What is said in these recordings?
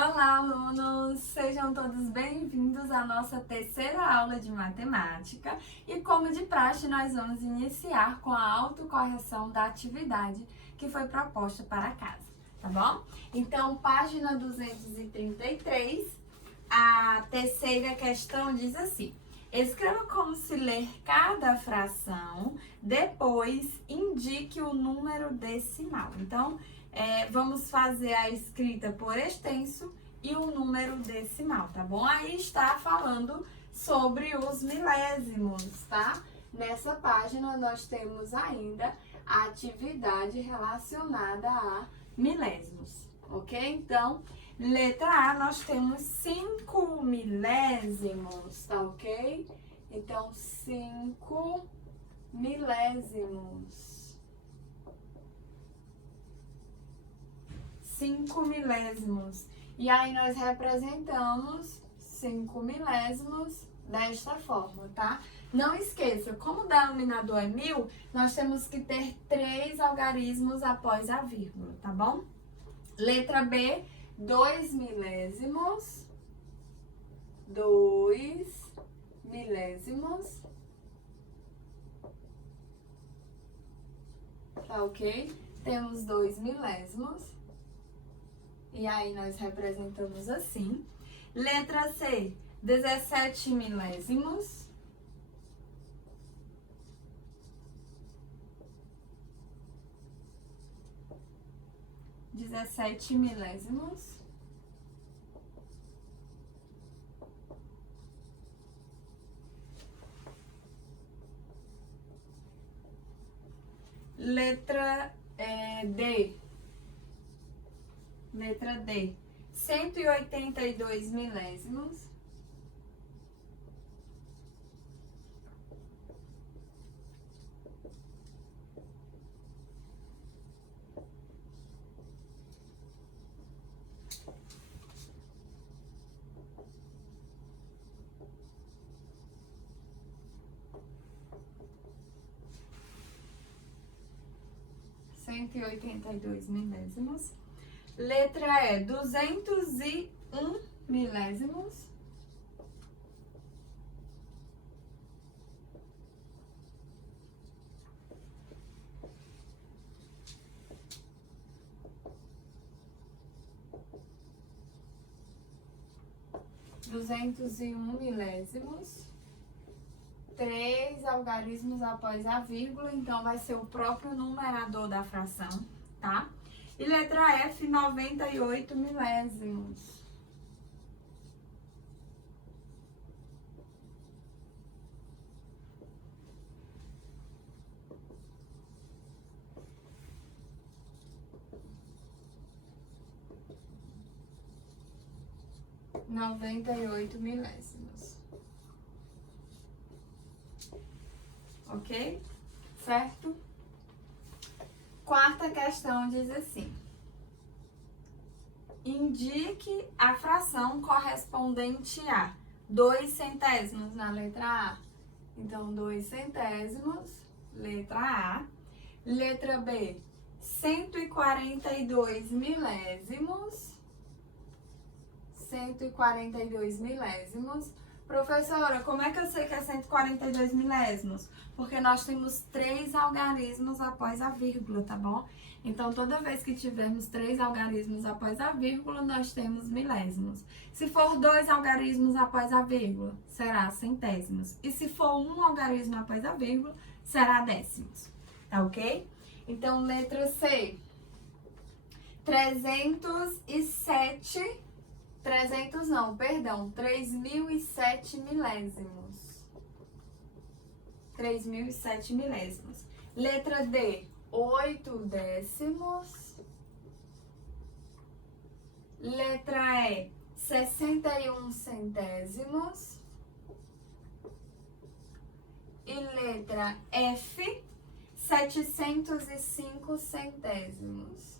Olá, alunos! Sejam todos bem-vindos à nossa terceira aula de matemática e, como de praxe, nós vamos iniciar com a autocorreção da atividade que foi proposta para casa, tá bom? Então, página 233, a terceira questão diz assim: escreva como se ler cada fração, depois indique o número decimal. Então, vamos fazer a escrita por extenso e o número decimal, tá bom? Aí está falando sobre os milésimos, tá? Nessa página nós temos ainda a atividade relacionada a milésimos, ok? Então, letra A, nós temos 5 milésimos, tá ok? Então, 5 milésimos. 5 milésimos. E aí nós representamos 5 milésimos desta forma, tá? Não esqueça, como o denominador é 1000, nós temos que ter 3 algarismos após a vírgula, tá bom? Letra B, 2 milésimos. 2 milésimos. Tá ok? Temos 2 milésimos. E aí nós representamos assim. Letra C, 17 milésimos. 17 milésimos. Letra D. Letra D, 182 milésimos. Milésimos. Letra E, 201 milésimos. Milésimos. 3 algarismos após a vírgula, então vai ser o próprio numerador da fração, tá? E letra F, 98 milésimos. Milésimos. Ok? Certo? Quarta questão diz assim: indique a fração correspondente a 2 centésimos na letra A. Então, 2 centésimos, letra A. Letra B, 142 milésimos. 142 milésimos. Professora, como é que eu sei que é 142 milésimos? Porque nós temos 3 algarismos após a vírgula, tá bom? Então, toda vez que tivermos 3 algarismos após a vírgula, nós temos milésimos. Se for 2 algarismos após a vírgula, será centésimos. E se for 1 algarismo após a vírgula, será décimos. Tá ok? Então, letra C. 3007 milésimos. 3007 milésimos. Letra D, 8 décimos. Letra E, 61 centésimos. E letra F, 705 centésimos.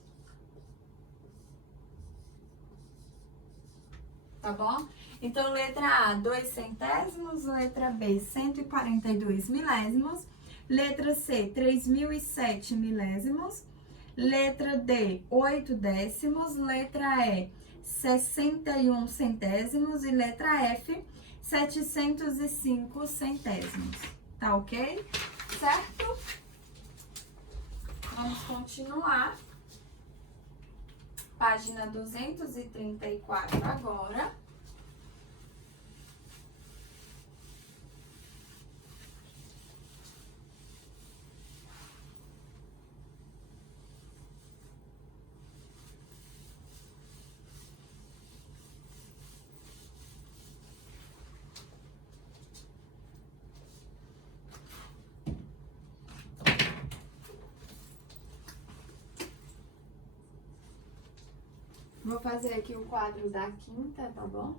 Tá bom? Então, letra A, 2 centésimos. Letra B, 142 milésimos. Letra C, 3007 milésimos. Letra D, 8 décimos. Letra E, 61 centésimos. E letra F, 705 centésimos. Tá ok? Certo? Vamos continuar. Página 234 agora. Vou fazer aqui o quadro da quinta, tá bom?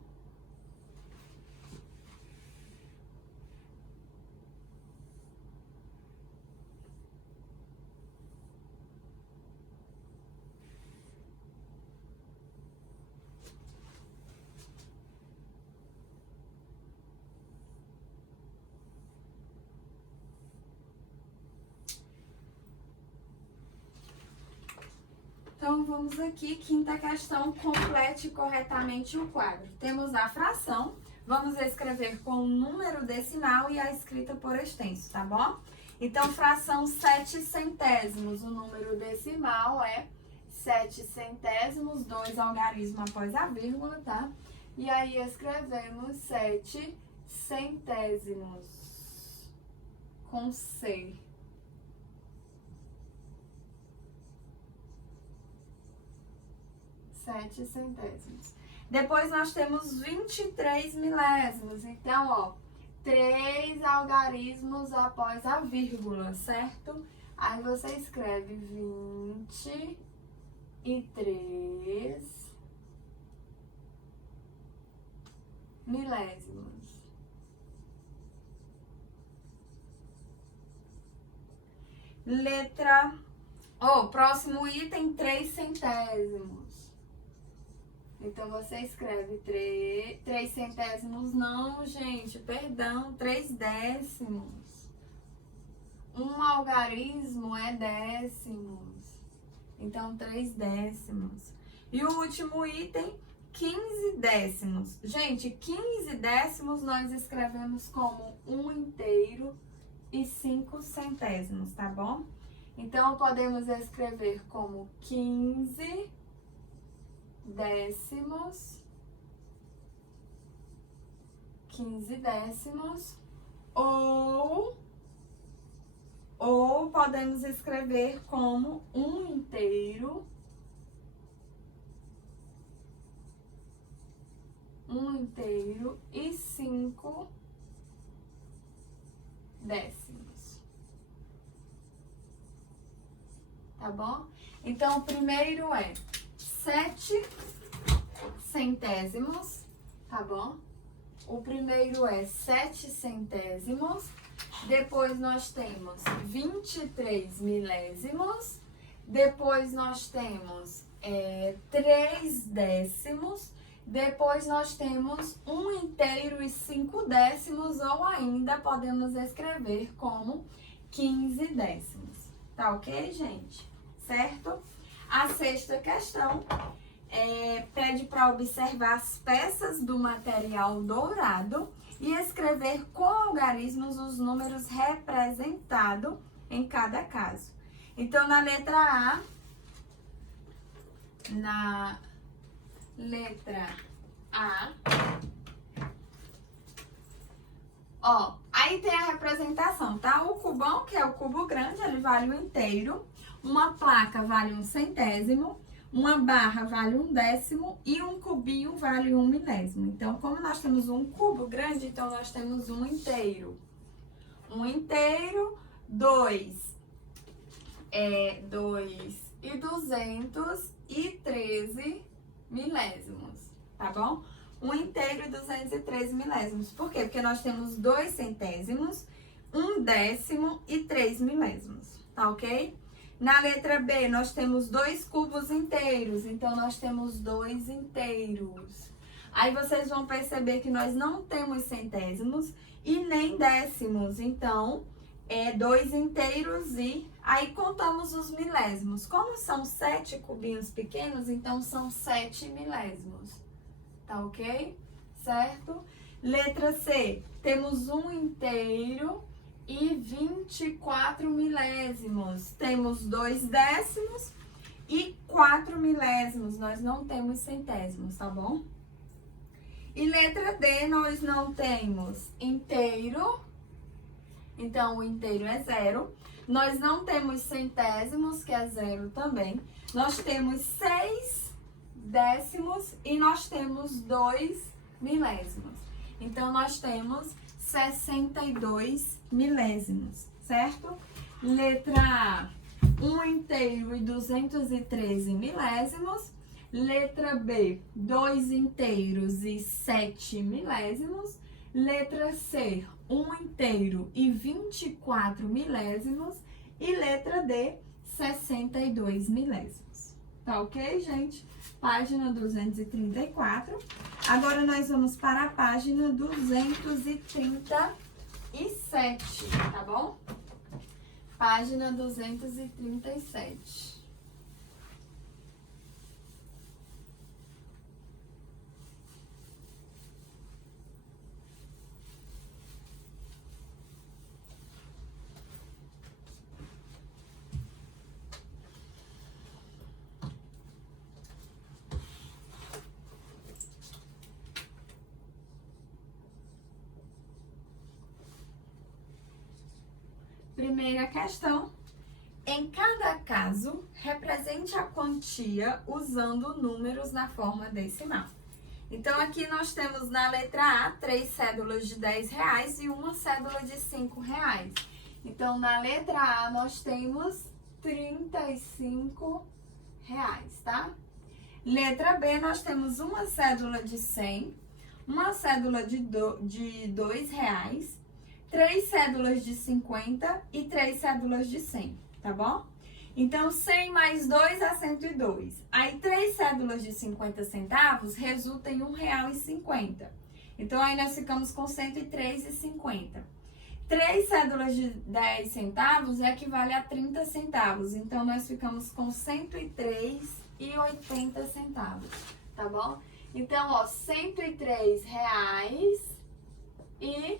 Então, vamos aqui, quinta questão, complete corretamente o quadro. Temos a fração, vamos escrever com o número decimal e a escrita por extenso, tá bom? Então, fração 7 centésimos, o número decimal é 7 centésimos, 2 algarismo após a vírgula, tá? E aí, escrevemos 7 centésimos, com C. Centésimos. Depois nós temos 23 milésimos. Então, ó, 3 algarismos após a vírgula, certo? Aí você escreve 23 milésimos. Letra... próximo item, 3 centésimos. Então, você escreve 3 centésimos, não, gente, perdão, 3 décimos. Um algarismo é décimos. Então, 3 décimos. E o último item, 15 décimos. Gente, 15 décimos nós escrevemos como 1 inteiro e 5 centésimos, tá bom? Então, podemos escrever como 15 décimos, 15 décimos, ou podemos escrever como 1 inteiro, 1 inteiro e 5 décimos. Tá bom? Então, o primeiro é 7 centésimos, tá bom? O primeiro é 7 centésimos. Depois nós temos 23 milésimos. Depois nós temos 3 décimos. Depois nós temos 1 inteiro e 5 décimos, ou ainda podemos escrever como 15 décimos. Tá ok, gente? Certo? A sexta questão pede para observar as peças do material dourado e escrever com algarismos os números representados em cada caso. Então, na letra A, aí tem a representação, tá? O cubão, que é o cubo grande, ele vale 1 inteiro. Uma placa vale 1 centésimo, uma barra vale 1 décimo e um cubinho vale 1 milésimo. Então, como nós temos um cubo grande, então nós temos 1 inteiro. 1 inteiro, 2 e 213 milésimos, tá bom? 1 inteiro e 213 milésimos. Por quê? Porque nós temos 2 centésimos, 1 décimo e 3 milésimos, tá ok? Na letra B, nós temos 2 cubos inteiros, então nós temos 2 inteiros. Aí vocês vão perceber que nós não temos centésimos e nem décimos, então 2 inteiros e Aí contamos os milésimos. Como são 7 cubinhos pequenos, então são 7 milésimos. Tá ok? Certo? Letra C, temos 1 inteiro e 24 milésimos. Temos 2 décimos e 4 milésimos. Nós não temos centésimos, tá bom? E letra D, nós não temos inteiro. Então, o inteiro é 0. Nós não temos centésimos, que é 0 também. Nós temos 6 décimos e nós temos 2 milésimos. Então, nós temos 62 milésimos, certo? Letra A, 1 inteiro e 213 milésimos. Letra B, 2 inteiros e 7 milésimos. Letra C, 1 inteiro e 24 milésimos. E letra D, 62 milésimos. Tá ok, gente? Página 234. Agora, nós vamos para a página 237, tá bom? Página 237. Primeira questão. Em cada caso, represente a quantia usando números na forma decimal. Então, aqui nós temos na letra A, 3 cédulas de R$10 e uma cédula de R$5. Então, na letra A, nós temos R$35, tá? Letra B, nós temos uma cédula de 100, uma cédula de R$2, 3 cédulas de 50 e 3 cédulas de 100, tá bom? Então, 100 mais 2 é 102. Aí, 3 cédulas de 50 centavos resulta em R$1,50. Então, aí nós ficamos com 103,50. 3 cédulas de 10 centavos equivale a 30 centavos. Então, nós ficamos com 103,80 centavos, tá bom? Então, ó, R$103,80.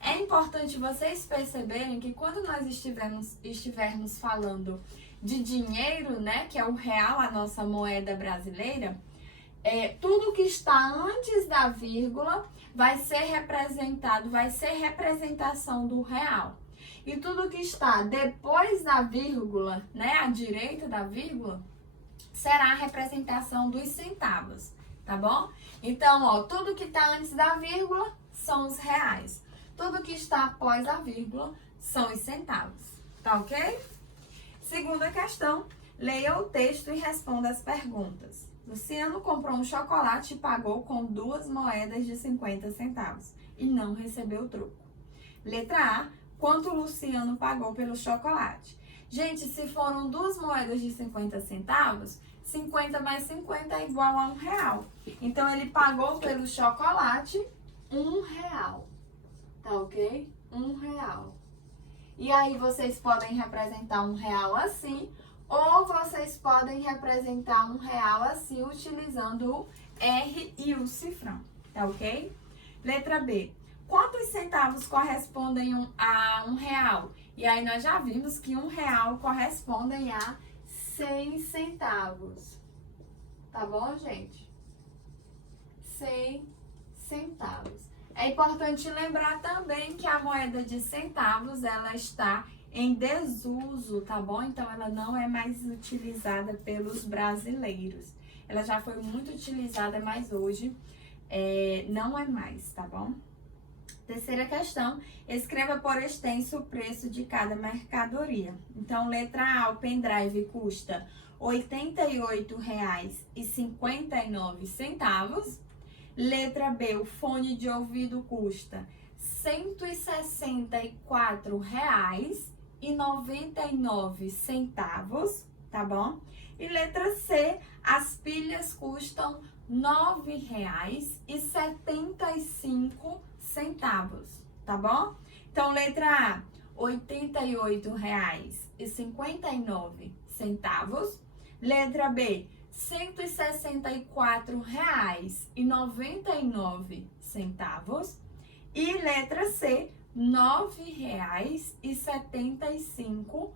É importante vocês perceberem que quando nós estivermos falando de dinheiro, né, que é o real, a nossa moeda brasileira, tudo que está antes da vírgula vai ser representado, vai ser representação do real. E tudo que está depois da vírgula, né, à direita da vírgula, será a representação dos centavos, tá bom? Então, ó, tudo que está antes da vírgula são os reais. Tudo que está após a vírgula são os centavos, tá ok? Segunda questão, leia o texto e responda as perguntas. Luciano comprou um chocolate e pagou com 2 moedas de 50 centavos e não recebeu troco. Letra A, quanto Luciano pagou pelo chocolate? Gente, se foram 2 moedas de 50 centavos, 50 mais 50 é igual a R$1. Então, ele pagou pelo chocolate R$1. Tá ok? R$1. E aí, vocês podem representar R$1 assim, ou vocês podem representar R$1 assim, utilizando o R e o cifrão. Tá ok? Letra B. Quantos centavos correspondem a R$1? E aí, nós já vimos que R$1 correspondem a 100 centavos. Tá bom, gente? 100 centavos. É importante lembrar também que a moeda de centavos, ela está em desuso, tá bom? Então, ela não é mais utilizada pelos brasileiros. Ela já foi muito utilizada, mas hoje não é mais, tá bom? Terceira questão, escreva por extenso o preço de cada mercadoria. Então, letra A, o pendrive custa R$ 88,59. Letra B, o fone de ouvido custa R$ 164,99, tá bom? E letra C, as pilhas custam R$ 9,75, tá bom? Então, letra A, 88,59. Letra B, R$ 164,99. E letra C, R$ 9,75.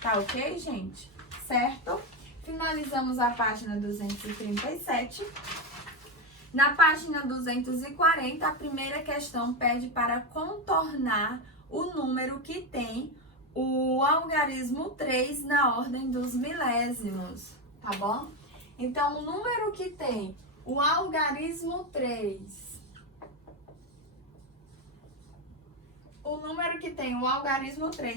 Tá ok, gente? Certo? Finalizamos a página 237. Na página 240, a primeira questão pede para contornar o número que tem o algarismo 3 na ordem dos milésimos, tá bom? Então, o número que tem o algarismo 3,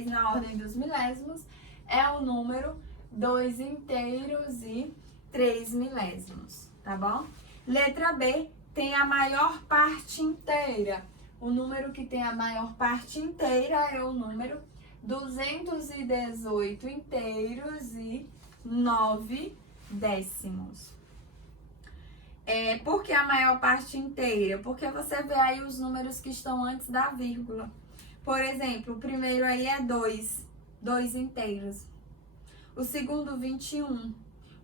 na ordem dos milésimos é o número 2 inteiros e 3 milésimos, tá bom? Letra B tem a maior parte inteira. O número que tem a maior parte inteira é o número 218 inteiros e 9 décimos. Por que a maior parte inteira? Porque você vê aí os números que estão antes da vírgula. Por exemplo, o primeiro aí é 2 inteiros. O segundo, 21.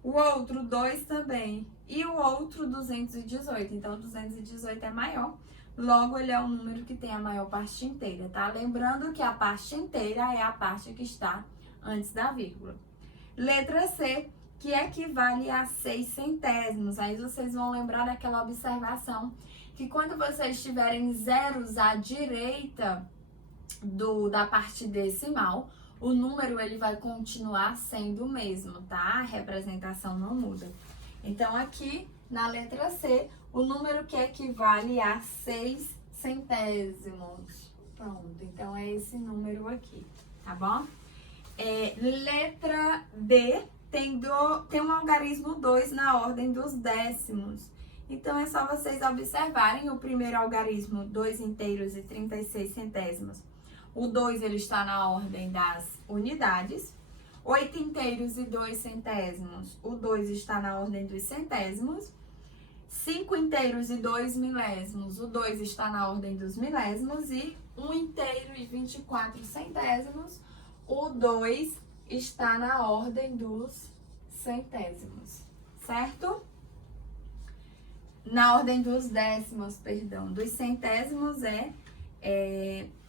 O outro, 2 também. E o outro, 218. Então, 218 é maior. Logo, ele é o número que tem a maior parte inteira, tá? Lembrando que a parte inteira é a parte que está antes da vírgula. Letra C, que equivale a 6 centésimos. Aí vocês vão lembrar daquela observação que quando vocês tiverem zeros à direita da parte decimal, o número ele vai continuar sendo o mesmo, tá? A representação não muda. Então, aqui na letra C, o número que equivale a 6 centésimos. Pronto, então é esse número aqui, tá bom? Letra D tem um algarismo 2 na ordem dos décimos. Então, é só vocês observarem o primeiro algarismo, 2 inteiros e 36 centésimos. O 2, ele está na ordem das unidades. 8 inteiros e 2 centésimos. O 2 está na ordem dos centésimos. 5 inteiros e 2 milésimos. O 2 está na ordem dos milésimos. E 1 inteiro e 24 centésimos. O 2 está na ordem dos centésimos. Certo? Na ordem dos décimos, perdão. Dos centésimos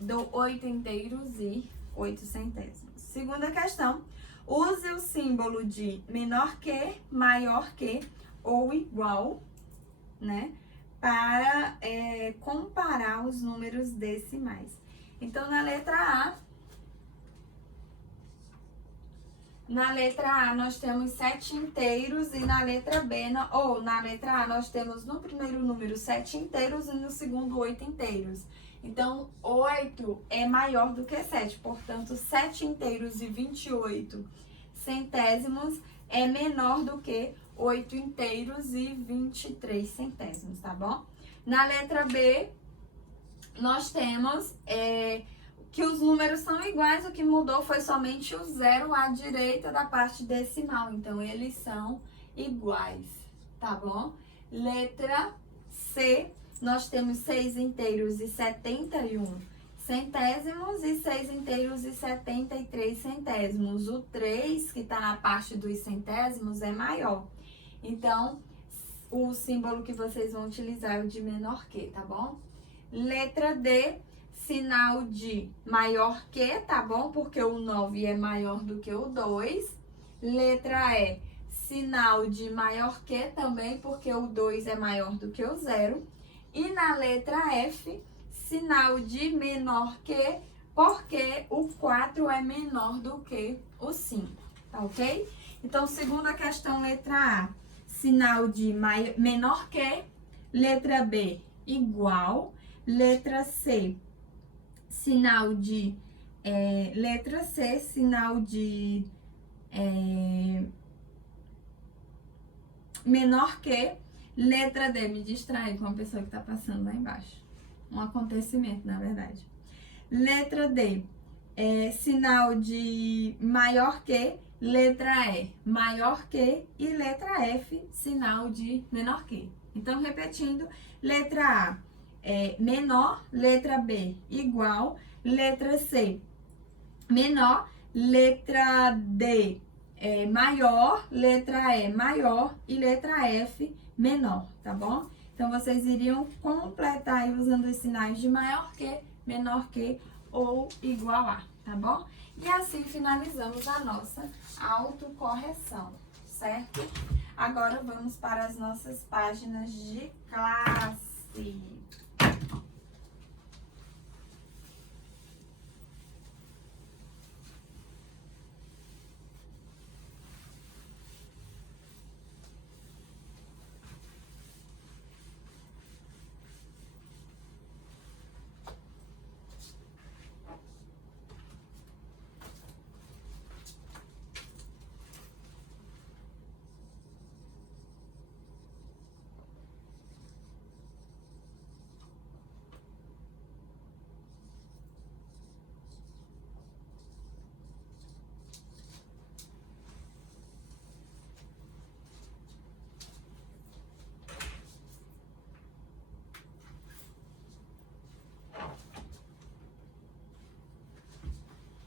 do 8 inteiros e 8 centésimos. Segunda questão. Use o símbolo de menor que, maior que ou igual, né? Para comparar os números decimais. Então, na letra A, nós temos 7 inteiros e na letra B, na letra A, nós temos no primeiro número 7 inteiros e no segundo 8 inteiros. Então, 8 é maior do que 7, portanto, 7 inteiros e 28 centésimos é menor do que 8 inteiros e 23 centésimos, tá bom? Na letra B, nós temos que os números são iguais, o que mudou foi somente o zero à direita da parte decimal, então eles são iguais, tá bom? Letra C, nós temos 6 inteiros e 71 centésimos e 6 inteiros e 73 centésimos. O 3, que está na parte dos centésimos, é maior. Então, o símbolo que vocês vão utilizar é o de menor que, tá bom? Letra D, sinal de maior que, tá bom? Porque o 9 é maior do que o 2. Letra E, sinal de maior que também, porque o 2 é maior do que o 0. E na letra F, sinal de menor que, porque o 4 é menor do que o 5, tá ok? Então, segunda questão, letra A, sinal de menor que, letra B, igual, letra C, sinal de, menor que, letra D, me distrai com a pessoa que tá passando lá embaixo. Um acontecimento, na verdade. Letra D, sinal de maior que, letra E, maior que, e letra F, sinal de menor que. Então, repetindo, letra A, menor, letra B igual, letra C menor, letra D maior, letra E maior e letra F menor, tá bom? Então, vocês iriam completar aí usando os sinais de maior que, menor que ou igual a, tá bom? E assim finalizamos a nossa autocorreção, certo? Agora, vamos para as nossas páginas de classe.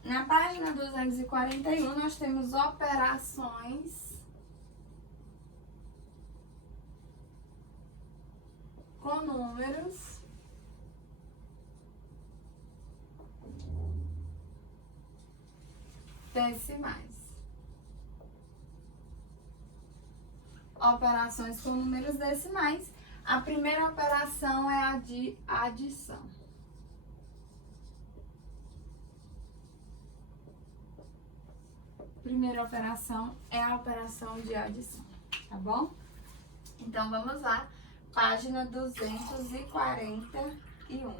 Na página 241, nós temos operações com números decimais. Operações com números decimais. A primeira operação é a de adição. Primeira operação é a operação de adição, tá bom? Então, vamos lá, página 241.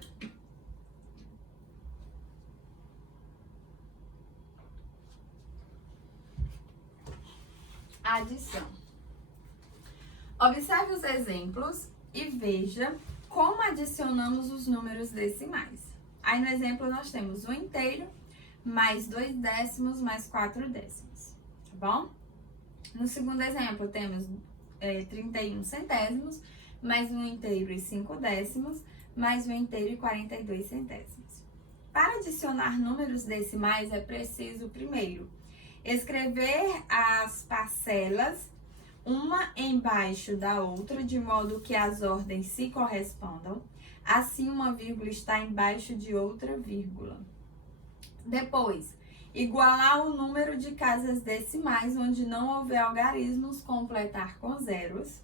Adição. Observe os exemplos e veja como adicionamos os números decimais. Aí, no exemplo, nós temos 1 inteiro mais 2 décimos, mais 4 décimos, tá bom? No segundo exemplo, temos 31 centésimos, mais 1 inteiro e 5 décimos, mais 1 inteiro e 42 centésimos. Para adicionar números decimais, é preciso, primeiro, escrever as parcelas, uma embaixo da outra, de modo que as ordens se correspondam. Assim, uma vírgula está embaixo de outra vírgula. Depois, igualar o número de casas decimais onde não houver algarismos, completar com zeros.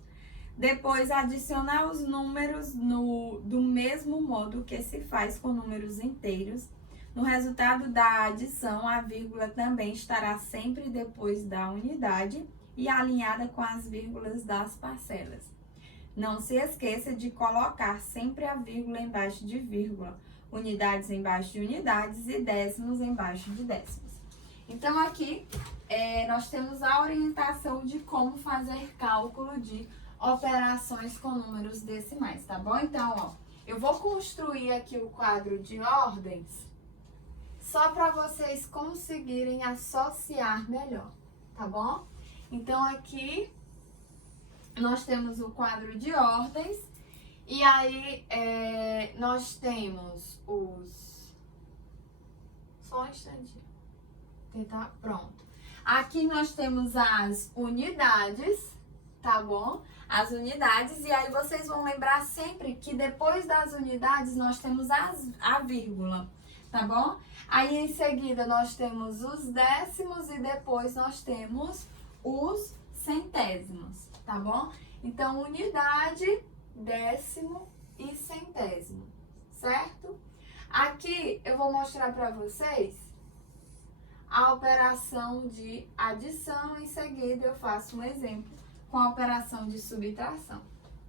Depois, adicionar os números do mesmo modo que se faz com números inteiros. No resultado da adição, a vírgula também estará sempre depois da unidade e alinhada com as vírgulas das parcelas. Não se esqueça de colocar sempre a vírgula embaixo de vírgula, unidades embaixo de unidades e décimos embaixo de décimos. Então, aqui nós temos a orientação de como fazer cálculo de operações com números decimais, tá bom? Então, ó, eu vou construir aqui o quadro de ordens só para vocês conseguirem associar melhor, tá bom? Então, aqui nós temos o quadro de ordens. E aí, nós temos os... Só um instantinho. Tentar, pronto. Aqui nós temos as unidades, tá bom? As unidades, e aí vocês vão lembrar sempre que depois das unidades nós temos a vírgula, tá bom? Aí, em seguida, nós temos os décimos e depois nós temos os centésimos, tá bom? Então, unidade, décimo e centésimo, certo? Aqui eu vou mostrar para vocês a operação de adição, em seguida eu faço um exemplo com a operação de subtração,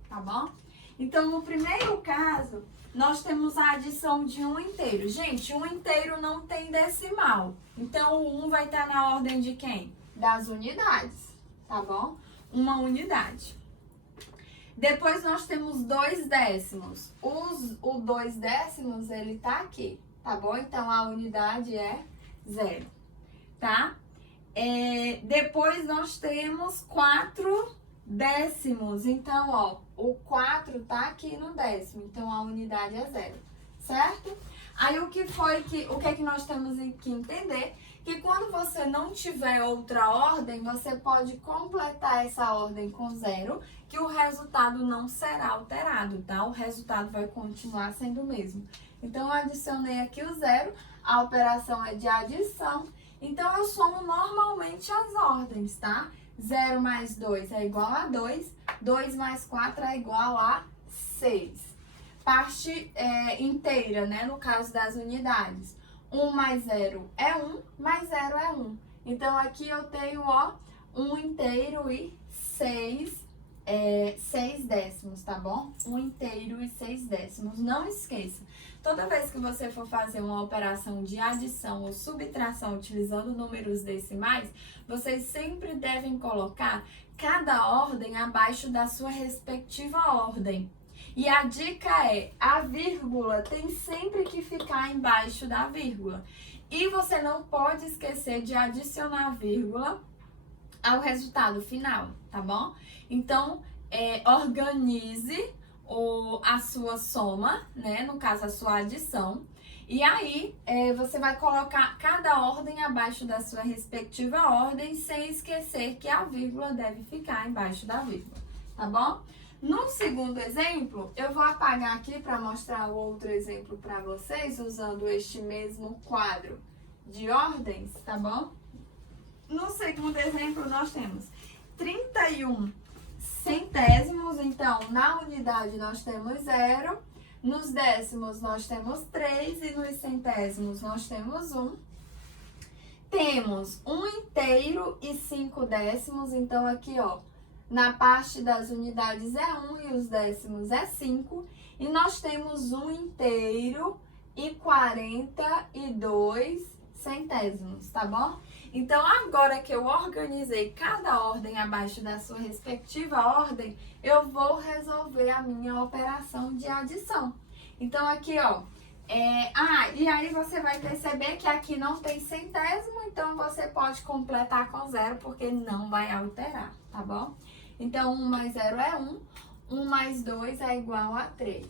tá bom? Então, no primeiro caso, nós temos a adição de um inteiro. Gente, um inteiro não tem decimal, então o 1 vai estar na ordem de quem? Das unidades, tá bom? Uma unidade. Depois nós temos 2 décimos. O 2 décimos, ele tá aqui, tá bom? Então, a unidade é 0, tá? Depois nós temos 4 décimos, então, ó, o 4 tá aqui no décimo, então a unidade é 0, certo? Aí o que é que nós temos que entender? Que quando você não tiver outra ordem, você pode completar essa ordem com 0, que o resultado não será alterado, tá? O resultado vai continuar sendo o mesmo. Então, eu adicionei aqui o 0, a operação é de adição, então eu somo normalmente as ordens, tá? 0 mais 2 é igual a 2, 2 mais 4 é igual a 6. Parte inteira, né? No caso das unidades. 1 mais 0 é 1, mais 0 é 1. Então, aqui eu tenho, ó, 1 inteiro e 6 décimos, tá bom? 1 inteiro e 6 décimos. Não esqueça, toda vez que você for fazer uma operação de adição ou subtração utilizando números decimais, vocês sempre devem colocar cada ordem abaixo da sua respectiva ordem. E a dica é, a vírgula tem sempre que ficar embaixo da vírgula. E você não pode esquecer de adicionar a vírgula ao resultado final, tá bom? Então, organize a sua soma, né? No caso, a sua adição. E aí, você vai colocar cada ordem abaixo da sua respectiva ordem, sem esquecer que a vírgula deve ficar embaixo da vírgula, tá bom? No segundo exemplo, eu vou apagar aqui para mostrar o outro exemplo para vocês, usando este mesmo quadro de ordens, tá bom? No segundo exemplo, nós temos 31 centésimos, então, na unidade nós temos 0, nos décimos nós temos 3 e nos centésimos nós temos 1. Temos 1 inteiro e 5 décimos, então aqui, ó, na parte das unidades é 1 e os décimos é 5. E nós temos 1 inteiro e 42 centésimos, tá bom? Então, agora que eu organizei cada ordem abaixo da sua respectiva ordem, eu vou resolver a minha operação de adição. Então, aqui, ó, e aí você vai perceber que aqui não tem centésimo, então você pode completar com 0, porque não vai alterar, tá bom? Então, 1 mais 0 é 1, 1 mais 2 é igual a 3.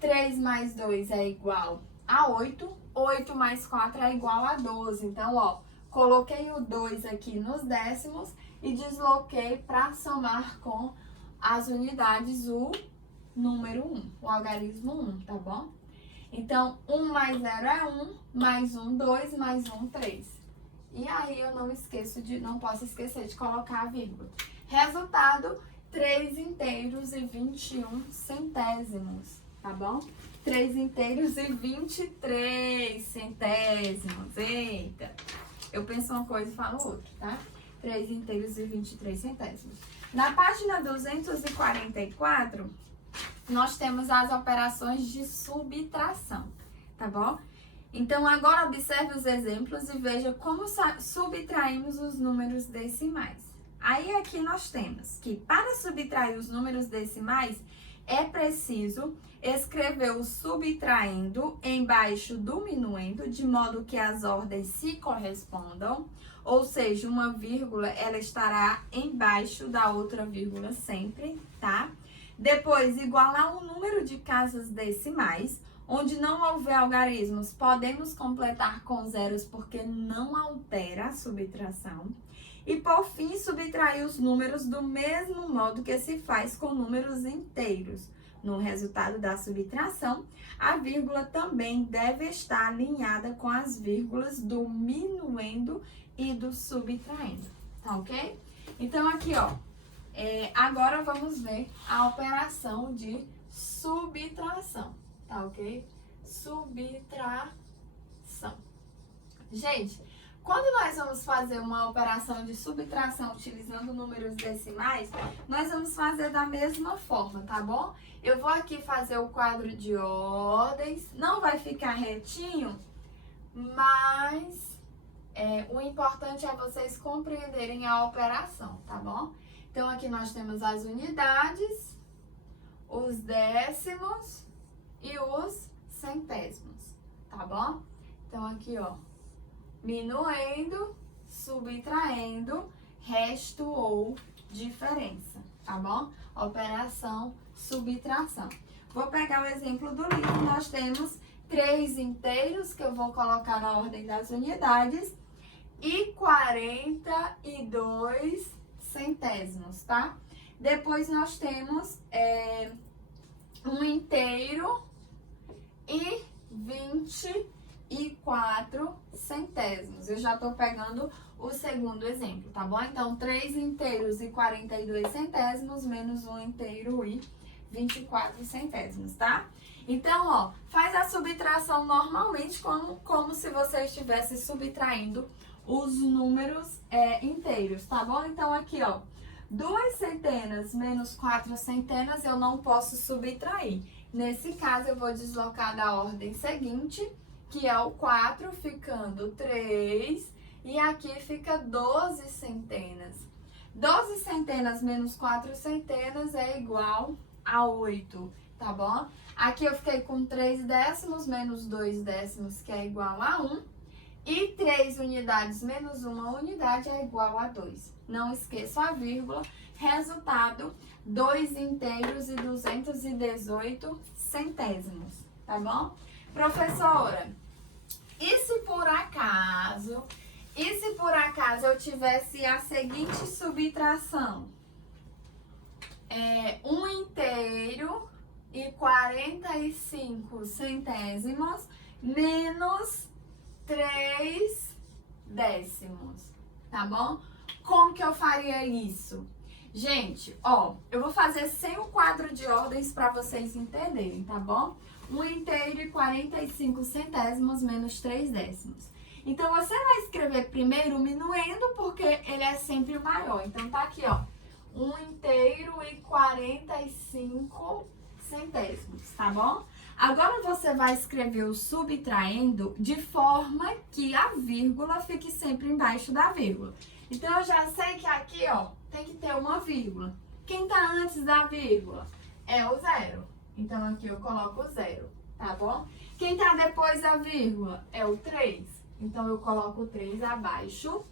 3 mais 2 é igual a 8, 8 mais 4 é igual a 12. Então, ó, coloquei o 2 aqui nos décimos e desloquei para somar com as unidades o número 1, o algarismo 1, tá bom? Então, 1 mais 0 é 1, mais 1, 2, mais 1, 3. E aí, eu não posso esquecer de colocar a vírgula. Resultado, 3 inteiros e 21 centésimos, tá bom? 3 inteiros e 23 centésimos. Eita! Eu penso uma coisa e falo outra, tá? 3 inteiros e 23 centésimos. Na página 244, nós temos as operações de subtração, tá bom? Então, agora observe os exemplos e veja como subtraímos os números decimais. Aí, aqui nós temos que, para subtrair os números decimais, é preciso escrever o subtraindo embaixo do minuendo, de modo que as ordens se correspondam, ou seja, uma vírgula, ela estará embaixo da outra vírgula sempre, tá? Depois, igualar o número de casas decimais, onde não houver algarismos, podemos completar com zeros porque não altera a subtração. E, por fim, subtrair os números do mesmo modo que se faz com números inteiros. No resultado da subtração, a vírgula também deve estar alinhada com as vírgulas do minuendo e do subtraindo, tá ok? Então, aqui, ó, agora vamos ver a operação de subtração, tá ok? Subtração. Gente, quando nós vamos fazer uma operação de subtração utilizando números decimais, nós vamos fazer da mesma forma, tá bom? Eu vou aqui fazer o quadro de ordens, não vai ficar retinho, mas o importante é vocês compreenderem a operação, tá bom? Então, aqui nós temos as unidades, os décimos e os centésimos, tá bom? Então, aqui, ó, minuendo, subtraindo, resto ou diferença, tá bom? Operação subtração. Vou pegar o exemplo do livro, nós temos 3 inteiros, que eu vou colocar na ordem das unidades, e 42 centésimos, tá? Depois nós temos um inteiro e 24 centésimos. Eu já tô pegando o segundo exemplo, tá bom? Então, 3 inteiros e 42 centésimos menos 1 inteiro e 24 centésimos, tá? Então, ó, faz a subtração normalmente como se você estivesse subtraindo os números inteiros, tá bom? Então, aqui, ó, 2 centenas menos 4 centenas eu não posso subtrair. Nesse caso, eu vou deslocar da ordem seguinte, que é o 4, ficando 3, e aqui fica 12 centenas. 12 centenas menos 4 centenas é igual a 8, tá bom? Aqui eu fiquei com 3 décimos menos 2 décimos, que é igual a 1. E 3 unidades menos 1 unidade é igual a 2. Não esqueça a vírgula. Resultado, 2 inteiros e 218 centésimos, tá bom? Professora, e se por acaso eu tivesse a seguinte subtração? 1 inteiro e 45 centésimos menos 3 décimos, tá bom? Como que eu faria isso? Gente, ó, eu vou fazer sem o quadro de ordens para vocês entenderem, tá bom? 1 inteiro e 45 centésimos menos 3 décimos. Então, você vai escrever primeiro o minuendo, porque ele é sempre o maior. Então, tá aqui, ó, 1 inteiro e 45 centésimos, tá bom? Agora você vai escrever o subtraindo de forma que a vírgula fique sempre embaixo da vírgula. Então, eu já sei que aqui, ó, tem que ter uma vírgula. Quem tá antes da vírgula é o 0. Então, aqui eu coloco o 0, tá bom? Quem tá depois da vírgula é o 3. Então, eu coloco o 3 abaixo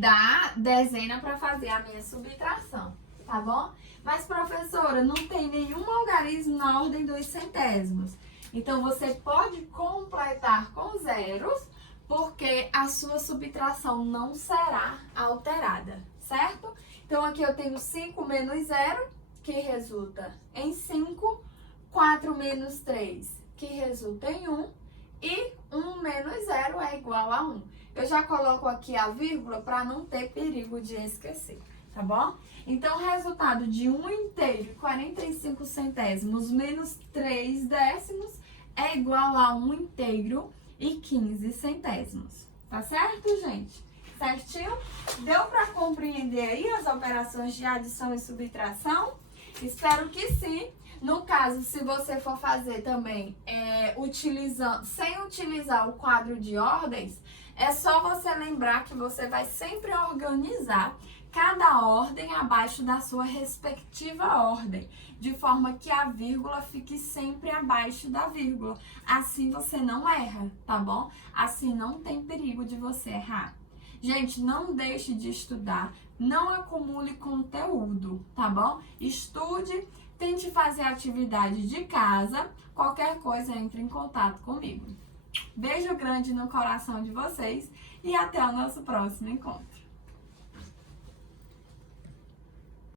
da dezena para fazer a minha subtração, tá bom? Mas, professora, não tem nenhum algarismo na ordem dos centésimos. Então, você pode completar com zeros, porque a sua subtração não será alterada, certo? Então, aqui eu tenho 5 menos 0, que resulta em 5. 4 menos 3, que resulta em 1. E 1 menos 0 é igual a 1. Eu já coloco aqui a vírgula para não ter perigo de esquecer, tá bom? Então, o resultado de 1 inteiro e 45 centésimos menos 3 décimos é igual a 1 inteiro e 15 centésimos. Tá certo, gente? Certinho? Deu para compreender aí as operações de adição e subtração? Espero que sim. No caso, se você for fazer também sem utilizar o quadro de ordens, é só você lembrar que você vai sempre organizar cada ordem abaixo da sua respectiva ordem, de forma que a vírgula fique sempre abaixo da vírgula. Assim você não erra, tá bom? Assim não tem perigo de você errar. Gente, não deixe de estudar, não acumule conteúdo, tá bom? Estude, tente fazer atividade de casa, qualquer coisa entre em contato comigo. Beijo grande no coração de vocês e até o nosso próximo encontro.